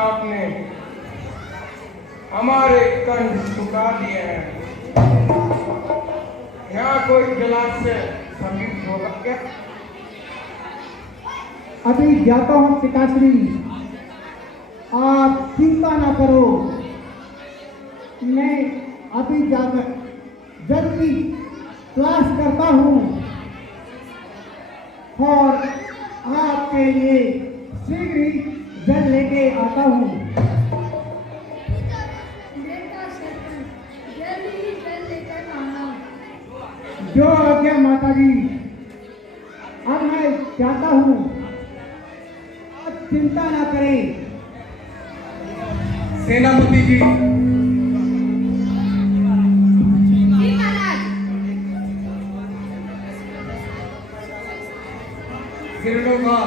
प्रताप ने हमारे कंठ झुका दिए हैं। यहाँ कोई गिलास से संगीत होगा क्या? अभी जाता हूँ पिताश्री, आप चिंता ना करो। मैं अभी जाकर जल्दी क्लास करता हूँ और आपके लिए शीघ्र ही जल लेके आता हूँ। जो आज्ञा माता जी। अब मैं जाता हूँ, आप चिंता ना करें। सेनापति जी, हिरणों का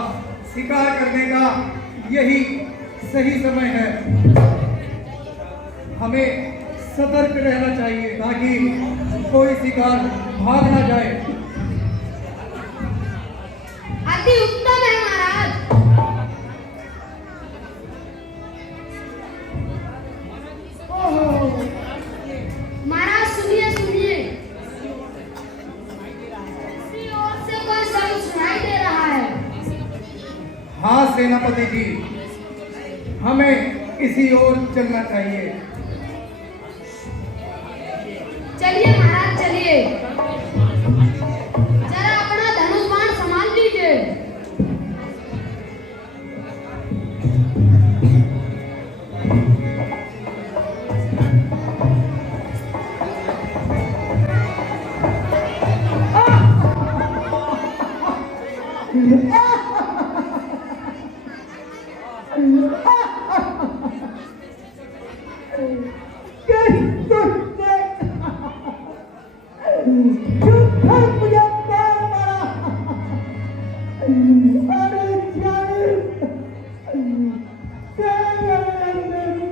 शिकार करने का यही सही समय है। हमें सतर्क रहना चाहिए ताकि कोई शिकार भाग ना जाए। अति उत्तम है महाराज। ओहो महाराज, सुनिए सुनिए, किसी ओर से कोई शब्द सुनाई दे रहा है। हाँ सेनापति जी, हमें इसी ओर चलना चाहिए। चलिए महाराज चलिए, जरा अपना धनुष बाण संभाल लीजिए।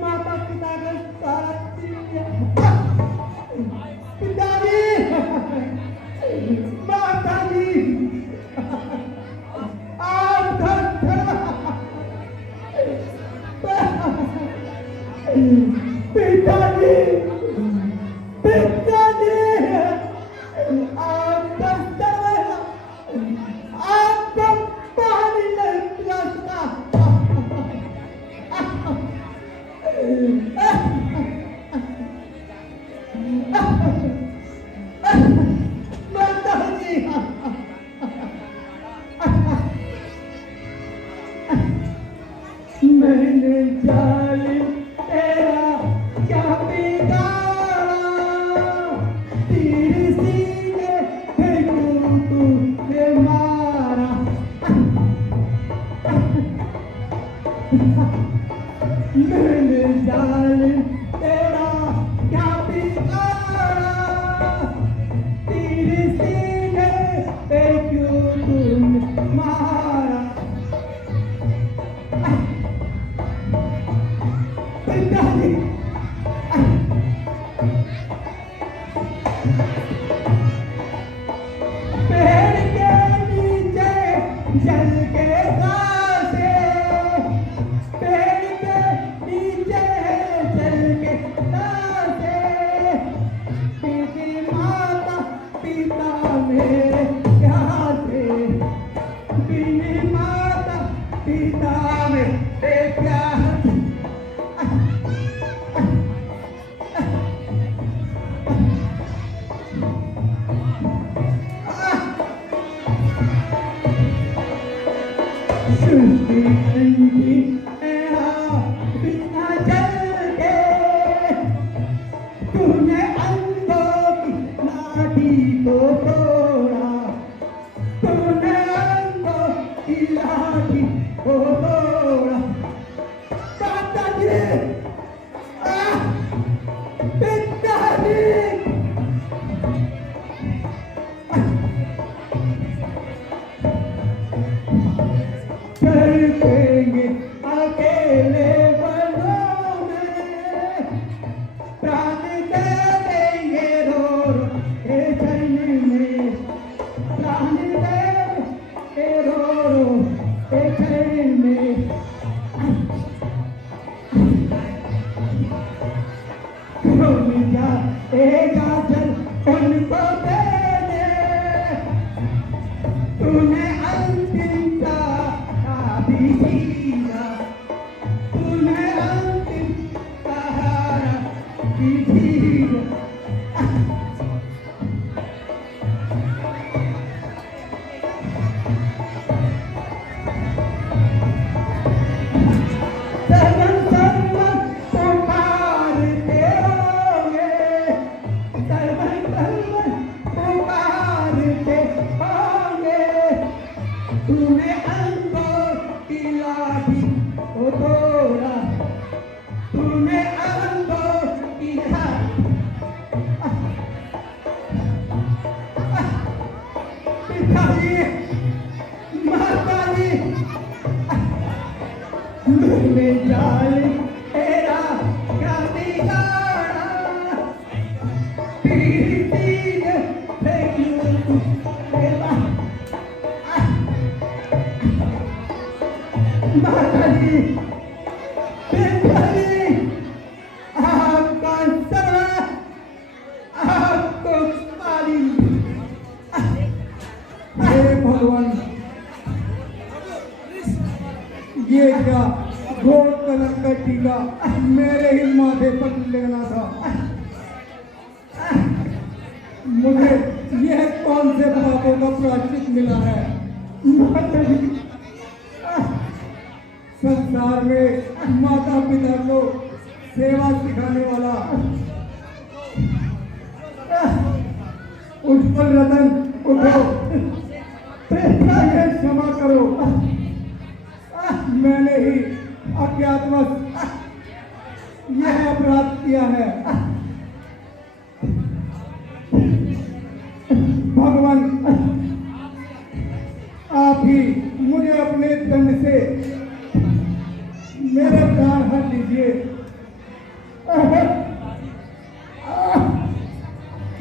माता पिता के सारा पिताजी, माता जी, आप पिताजी, पिताजी, आपको पानी नहीं पिलाता। माताजी, मैंने जाली तेरा क्या बिगाड़ा, तीर सीने फेंकूं तूने मारा। मैंने जाली तेरा क्या बिगाड़ा, तीर सीने फेंकूं तूने मारा। पिताजी, पेड़ के नीचे जल के घासे, पेड़ के नीचे जल के घासे, पीती माता पिता मेरे यहाँ से, पीती माता पिता मेरे यहाँ से। सृष्टि ठंडी बिना जल के, तूने अंधों की लाठी को तोड़ा, तूने अंधों की लाठी को तोड़ा। पिताजी, पिताजी, देंगे अकेले बनों में, प्राण दे देंगे रो रो के चरण में, प्राण दे रो रो के चरण में। में जाल तेरा क्या बिगाड़ा, तेरी चीज फेंकी तेरा। माता जी, पिता जी, आपका सर्व आपको पाली। हे भगवान, ये क्या घोर कलंक का टीका मेरे ही माथे पर लेना था। मुझे यह कौन से पापों का प्रायश्चित मिला है? माता जी, संसार में माता पिता को सेवा सिखाने वाला उत्पल रतन, उठो, मुझे क्षमा करो। मैंने ही अज्ञातवश यह अपराध किया है। भगवान, आप ही मुझे अपने दंड से मेरे प्राण हर लीजिए।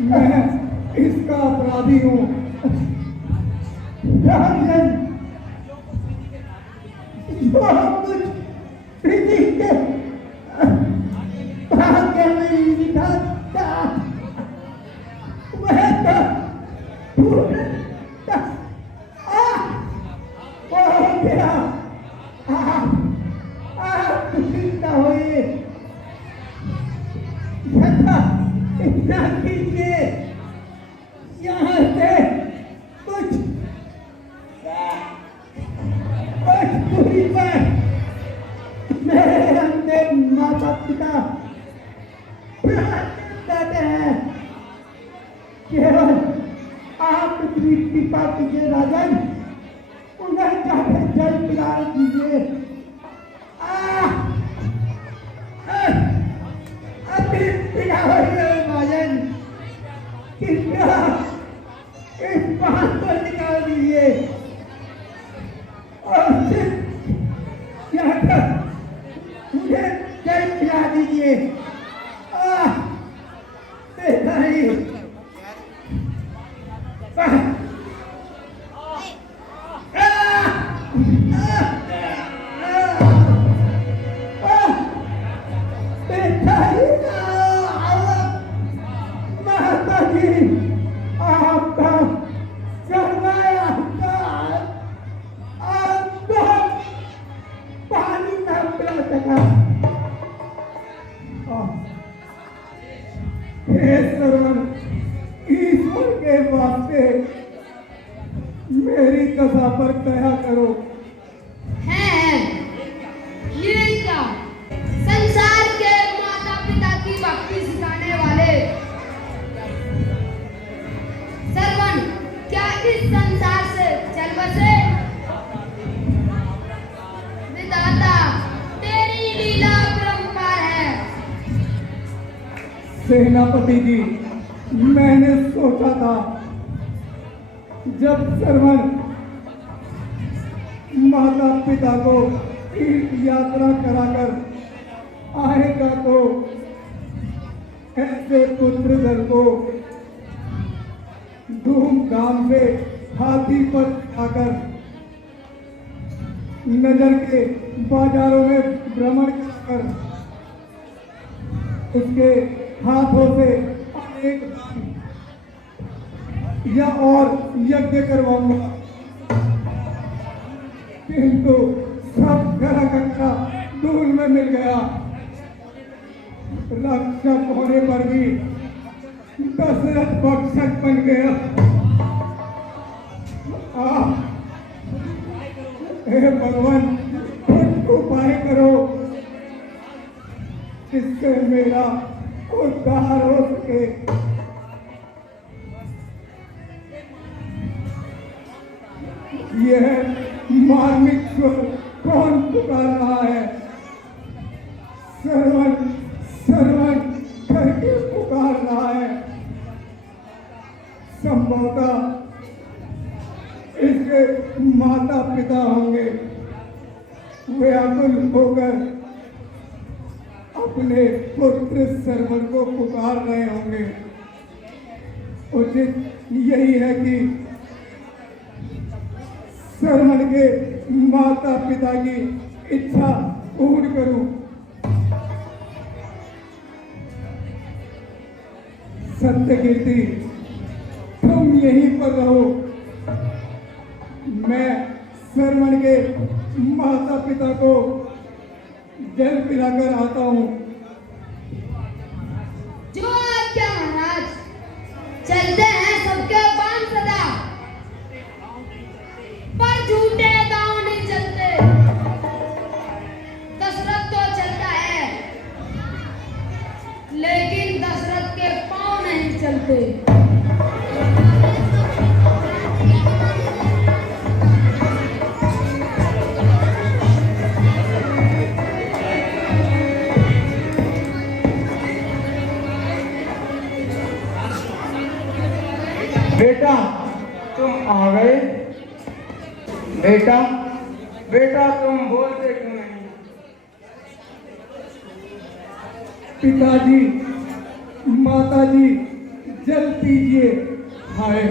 मैं इसका अपराधी हूँ। राजन, जो कुछ प्रीति के भाग्य में लिखा था, वह तो पूरा हो गया। आप चिंता होइए, इतना कीजिए, यहाँ से कुछ दूरी पर मेरे अंदर माता पिता कहते हैं। केवल आप इतनी कृपा कीजिए राजन, उन्हें जाके जल पिला दीजिए। अभी पिला राजन, कृपया इस बात को निकाल दीजिए और सिर्फ यहाँ तक मुझे जल पिला दीजिए। नहीं, माता जी, आपका सरमाया आपको पानी न पिला सका। हे सर्वन, ईश्वर के वास्ते मेरी कथा पर दया करो। है ये क्या संसार के माता पिता की भक्ति सिखाने वाले सरवन क्या इस संसार से चल बसे? विधाता तेरी लीला परंपार है। सेनापति जी, मैंने सोचा था जब सर्वन माता पिता को तीर्थ यात्रा कराकर आएगा तो ऐसे पुत्र दल को धूमधाम से हाथी पर आकर नगर के बाजारों में भ्रमण कर उसके हाथों से अनेक या और यज्ञ करवाऊंगा, किंतु सब गला कच्चा धूल में मिल गया। रक्षक होने पर भी दशरथ भक्षक बन गया। हे भगवान, कुछ उपाय करो जिससे मेरा उद्धार हो सके। यह मार्मिक स्वर कौन पुकार रहा है? सर्वन सर्वन करके पुकार रहा है। संभवतः इसके माता पिता होंगे। व्याकुल होकर अपने पुत्र सरवन को पुकार रहे होंगे। उचित यही है कि सरवन के माता पिता की इच्छा पूर्ण करूं। सत्यकीर्ति, तुम यहीं पर रहो, मैं सरवन के माता पिता को जल पिलाकर आता हूँ। जो आज्ञा महाराज। चलते हैं सबके पान सदा, पर झूठे दांव नहीं चलते। दशरथ तो चलता है, लेकिन दशरथ के पांव नहीं चलते। बेटा तुम आ गए। बेटा बेटा तुम बोलते क्यों नहीं? पिताजी, माताजी, जल पीजिए। हाय,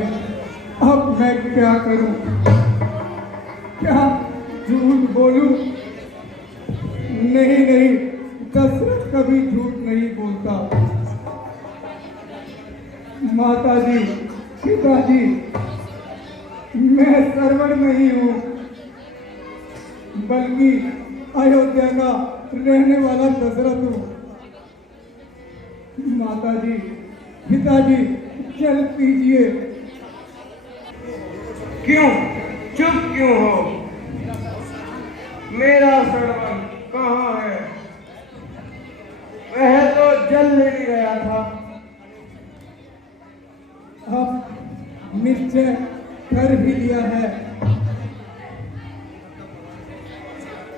अब मैं क्या करूं? क्या झूठ बोलूं? नहीं नहीं, दशरथ कभी झूठ नहीं बोलता। माताजी, पिताजी, मैं सरवन नहीं हूं, बल्कि अयोध्या का रहने वाला दशरथ हूं। माताजी, पिताजी, जल पीजिए। क्यों चुप क्यों हो? मेरा सरवन कहाँ है? वह तो जल लेने गया था। अब निश्चय कर भी लिया है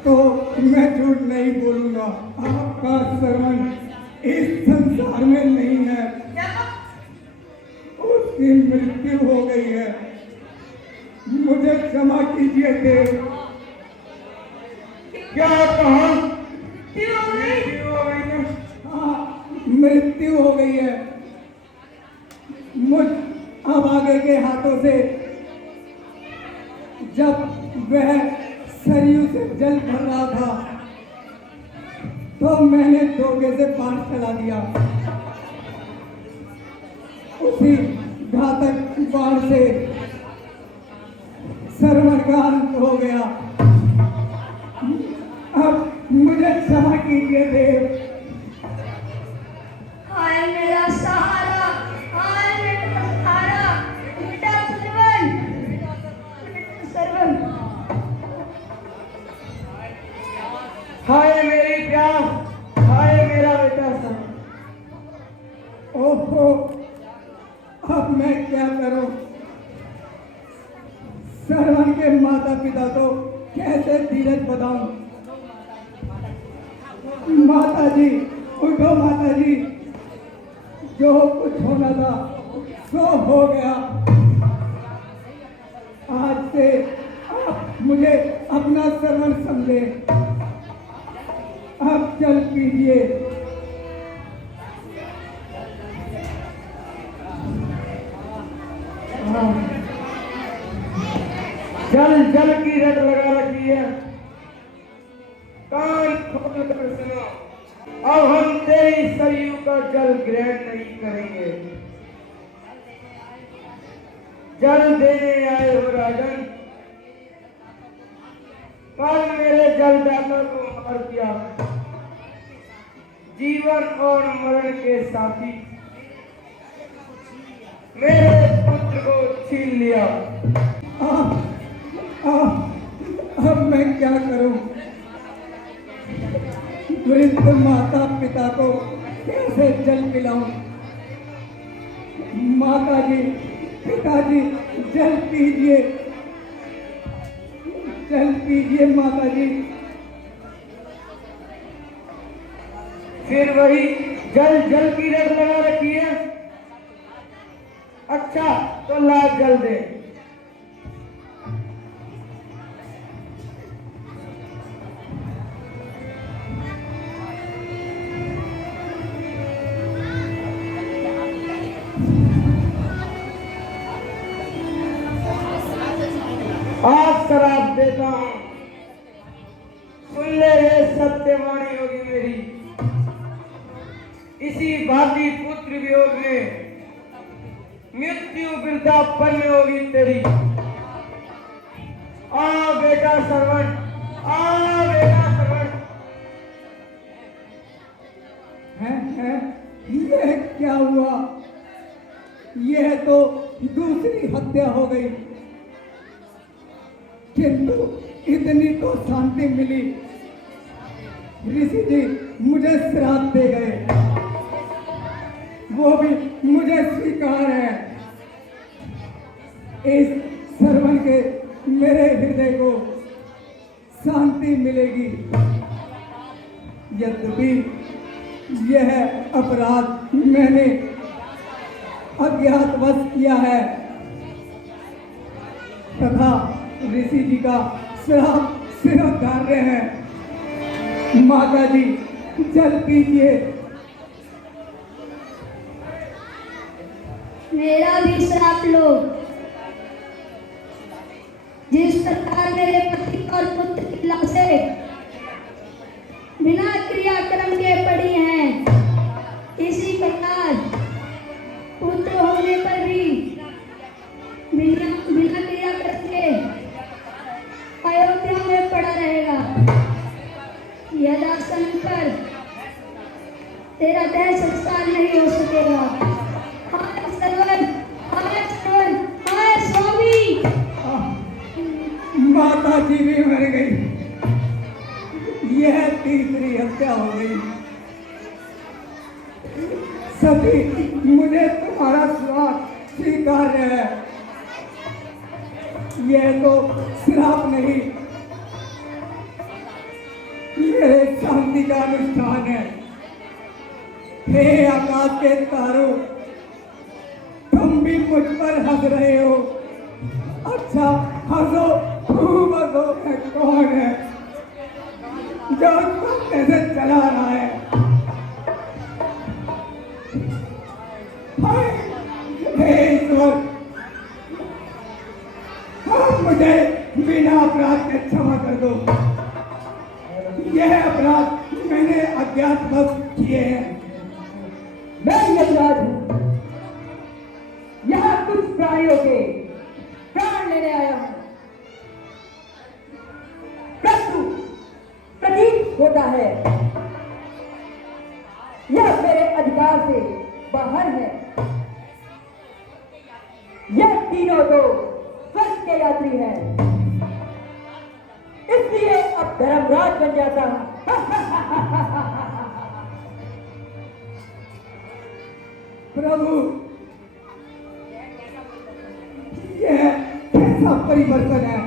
तो मैं झूठ नहीं बोलूंगा। आपका सरवन इस संसार में नहीं है, उसकी मृत्यु हो गई है। मुझे क्षमा कीजिए देव। क्या कहा? हाँ, मृत्यु हो गई है। मुझ अब आगे के हाथों से जब वह सरयू से जल भर रहा था तो मैंने धोखे से पार चला दिया। उसी घातक बाण से सरवन का अंत हो गया। अब मुझे क्षमा कीजिए देव। हाय मेरा सहारा, हाय मेरा सहारा, बेटा सरवन, बेटा सरवन। हाय मेरी प्यास, हाय मेरा बेटा सरवन। ओहो, अब मैं क्या करूं? सरवन के माता पिता को कैसे धीरज बताऊं? माता जी, उठो माता जी, जो कुछ होना था सो हो गया। आज से आप मुझे अपना सरवन समझे। अब जल पीजिए। जल जल की रट लगा रखी है, कान खोल कर सुनो। अब हम तेरी सरयू का जल ग्रहण नहीं करेंगे। जल देने आए हो राजन, कल मेरे जलदाता को मार दिया। जीवन और मरण के साथी मेरे पुत्र को छीन लिया। अब मैं क्या करूं? वृद्ध माता पिता को कैसे जल पिलाऊं? माता जी, पिताजी, जल पीजिए, जल पीजिए माता जी। फिर वही जल जल की रट लगा रखी है। अच्छा तो ला जल दे। देता हूँ, सुन ले ये सत्यवाणी होगी मेरी। इसी भांति पुत्र वियोग में मृत्यु वृद्धापन में होगी तेरी। आ बेटा श्रवण, आ बेटा श्रवण। है यह क्या हुआ? यह तो दूसरी हत्या हो गई, किंतु इतनी तो शांति मिली। ऋषि जी मुझे श्राप दे गए, वो भी मुझे स्वीकार है। इस श्रवण के मेरे हृदय को शांति मिलेगी। यद्यपि यह अपराध मैंने अज्ञातवश किया है तथा ऋषि जी का श्राप सिरोधार्य है। माता जी जल पीजिए। मेरा भी श्राप लो। जिस प्रकार मेरे पति और पुत्र की लाशें बिना क्रियाक्रम के पड़ी हैं, इसी प्रकार पुत्र होने पर भी बिना क्रियाक्रम के अयोध्या में पड़ा रहेगा। यदा शंकर तेरा देह संस्कार नहीं हो सकेगा। हाय श्रवण, हाय श्रवण, हाय स्वामी। माता जी भी मर गई, यह तीसरी हत्या हो गई। सती मुझे तुम्हारा श्राप स्वीकार्य है। यह तो श्राप नहीं, मेरे शांति का अनुष्ठान है। हे आकाश के तारों, तुम भी मुझ पर हंस रहे हो। अच्छा हंसो, खूब हंसो। है कौन है जो सामने से चला रहा है? हाय, हे ईश्वर, मुझे बिना अपराध के क्षमा कर दो। यह अपराध मैंने अज्ञातवश किए हैं। मैं यमराज हूँ, यहाँ कुछ प्राणियों के प्राण लेने आया हूँ। परंतु प्रतीत होता है यह मेरे अधिकार से बाहर है। यह तीनों तो स्वर्ग के यात्री हैं, इसलिए अब धर्मराज बन जाता हूँ। प्रभु, यह कैसा परिवर्तन है?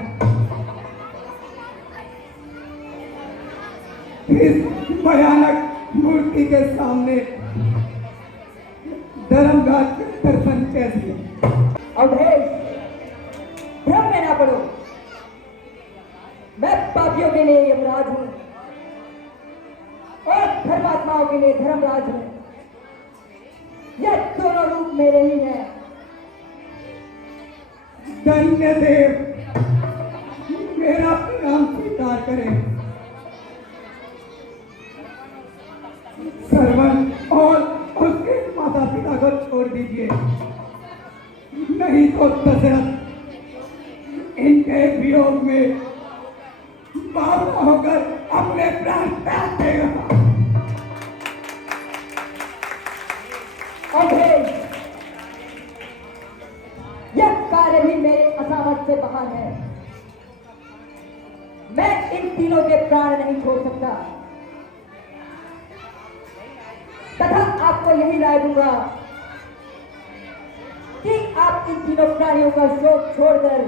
इस भयानक मूर्ति के सामने धर्मराज के दर्शन कैसे? अवधेश, भ्रम में ना पड़ो। मैं पापियों के लिए यमराज हूँ और धर्मात्माओं के लिए धर्मराज हूँ। यह दोनों रूप मेरे ही हैं। धन्य देव, मेरा प्रणाम स्वीकार करें। श्रवण और उसके माता पिता को छोड़ दीजिए, नहीं तो दशरथ इनके वियोग में बावला होकर अपने प्राण त्याग देगा। अवधेश, यह कार्य भी मेरे असामर्थ से बाहर है। मैं इन तीनों के प्राण नहीं छोड़ सकता तथा आपको यही राय दूंगा कि आप इन तीनों प्राणियों का शोक छोड़कर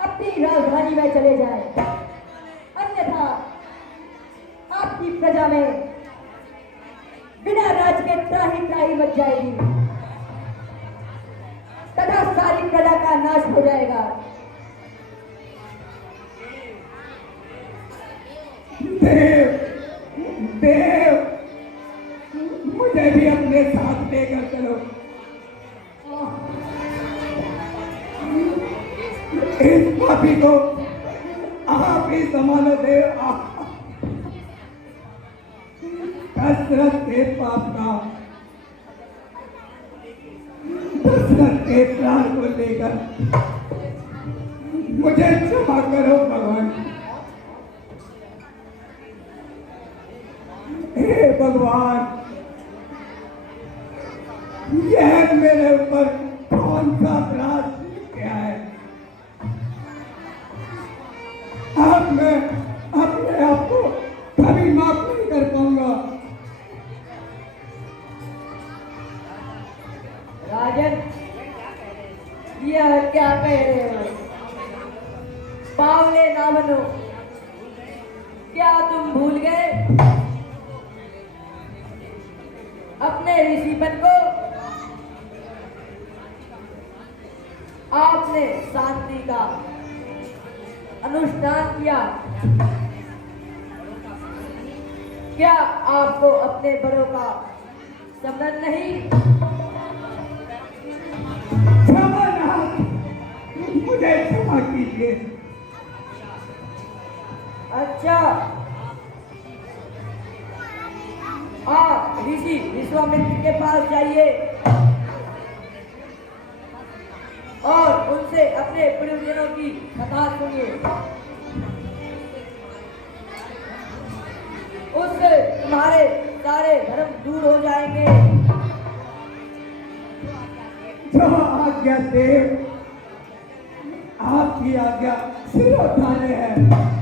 अपनी राजधानी में चले जाएं। अन्यथा आपकी प्रजा में बिना राज के त्राही त्राही मच जाएगी तथा सारी प्रजा का नाश हो जाएगा। देव, देव, मुझे भी अपने साथ लेकर चलो। इस पापी को आप ही संभालो देव। कसरत के पाप का दशरथ के प्राण को लेकर मुझे क्षमा करो भगवान। हे भगवान, यह मेरे ऊपर कौन सा अपराध किया है? अब मैं अपने आप को कभी माफ नहीं कर पाऊंगा। राजन, यह क्या कह रहे हो? बावले ना बनो। क्या तुम भूल गए अपने ऋषिपन को? आपने शांति का अनुष्ठान किया। क्या आपको अपने बड़ों का स्मरण नहीं? क्षमानाथ, मुझे क्षमा कीजिए। अच्छा, आप ऋषि विश्वामित्र के पास जाइए और उनसे अपने पूर्वजों की कथा सुनिए। उससे तुम्हारे सारे धर्म दूर हो जाएंगे। जो आज्ञा देव, आपकी आज्ञा सिरोधार्य है।